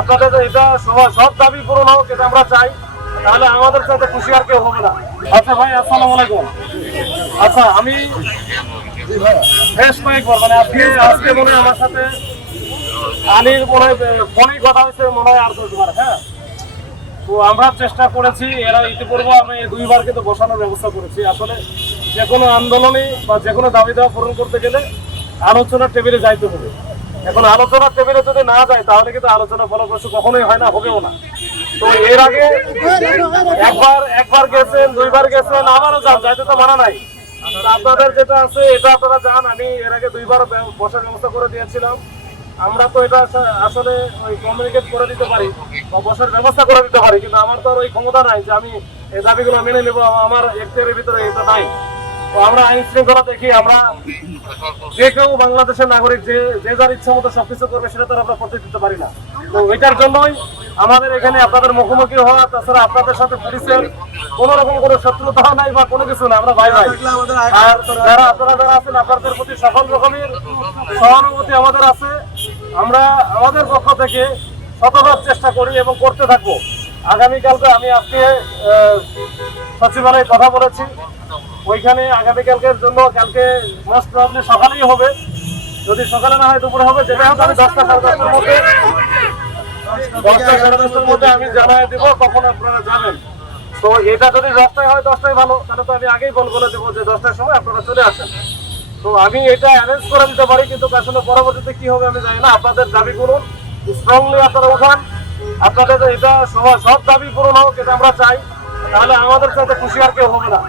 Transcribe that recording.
আপনাদের এটা সব দাবি পূরণ হোক, এটা আমরা চাই। তাহলে আমাদের সাথে খুশি আর কেউ হবে না। আচ্ছা ভাই, আসসালামু আলাইকুম। আচ্ছা, আমি বেশ কয়েকবার মানে আজকে মনে হয় আমার সাথে আলীর মনে হয় ফোনেই কথা হয়েছে মনে হয় 8-10 বার। হ্যাঁ, তো আমরা চেষ্টা করেছি, এরা ইতিপূর্বে আমরা এই 2বার কিন্তু বসানোর ব্যবস্থা করেছি। আসলে যে কোনো আন্দোলনে বা যে কোনো দাবি দেওয়া পূরণ করতে গেলে আলোচনার টেবিলে যাইতে হবে। এখন আলোচনার টেবিলে যদি না যায় তাহলে কিন্তু আলোচনা ফলপ্রসূ কখনোই হয় না, হবেও না। তো এর আগে একবার গেছেন, 2বার গেছেন, আবারও যান, যাইতে তো মানা নাই। আপনাদের যেটা আছে এটা আপনারা যান। আমি এর আগে 2বার বসার ব্যবস্থা করে দিয়েছিলাম। আমরা তো এটা আসলে ওই কমিউনিকেট করে দিতে পারি বা বসার ব্যবস্থা করে দিতে পারি, কিন্তু আমার তো আর ওই ক্ষমতা নাই যে আমি এই দাবিগুলো মেনে নেবো। আমার এখতিয়ারের ভিতরে এটা নাই। তো আমরা আইন শৃঙ্খলা দেখি, আমরা যে কেউ বাংলাদেশের নাগরিক যে যার ইচ্ছা মতো সবকিছু করবে, সেটা তো আমরা করতে দিতে পারি না। তো এটার জন্যই আমাদের এখানে আপনাদের মুখোমুখি হওয়া। তাছাড়া আপনাদের সাথে পুলিশের কোন রকম কোনো শত্রুতা নাই বা কোনো কিছু না, আমরা ভাই ভাই। আর আপনারা যারা আছেন, আপনাদের প্রতি সকল রকমের সহানুভূতি আমাদের আছে। আমরা আমাদের পক্ষ থেকে শতভাগ চেষ্টা করি এবং করতে থাকবো। আগামীকালকে আমি আজকে সচিবালয়ে কথা বলেছি, ওইখানে আগামীকালকের জন্য কালকে মোস্ট প্রবলি সকালেই হবে। যদি সকালে না হয় দুপুরে হবে, যেটা হোক আমি 10টা-10:30টার মধ্যে 10টা-10:30টার মধ্যে আমি জানাই দিব কখন আপনারা যাবেন। তো এটা যদি 10টায় হয় 10টায় ভালো, তাহলে তো আমি আগেই বলে দেবো যে 10টার সময় আপনারা চলে আসেন। তো আমি এটা অ্যারেঞ্জ করে দিতে পারি, কিন্তু আসলে পরবর্তীতে কি হবে আমি জানি না। আপনাদের দাবিগুলো স্ট্রংলি আপনারা উঠান। আপনাদের এটা সব দাবি পূরণ হোক, এটা আমরা চাই। তাহলে আমাদের সাথে খুশি আর কেউ হবে না।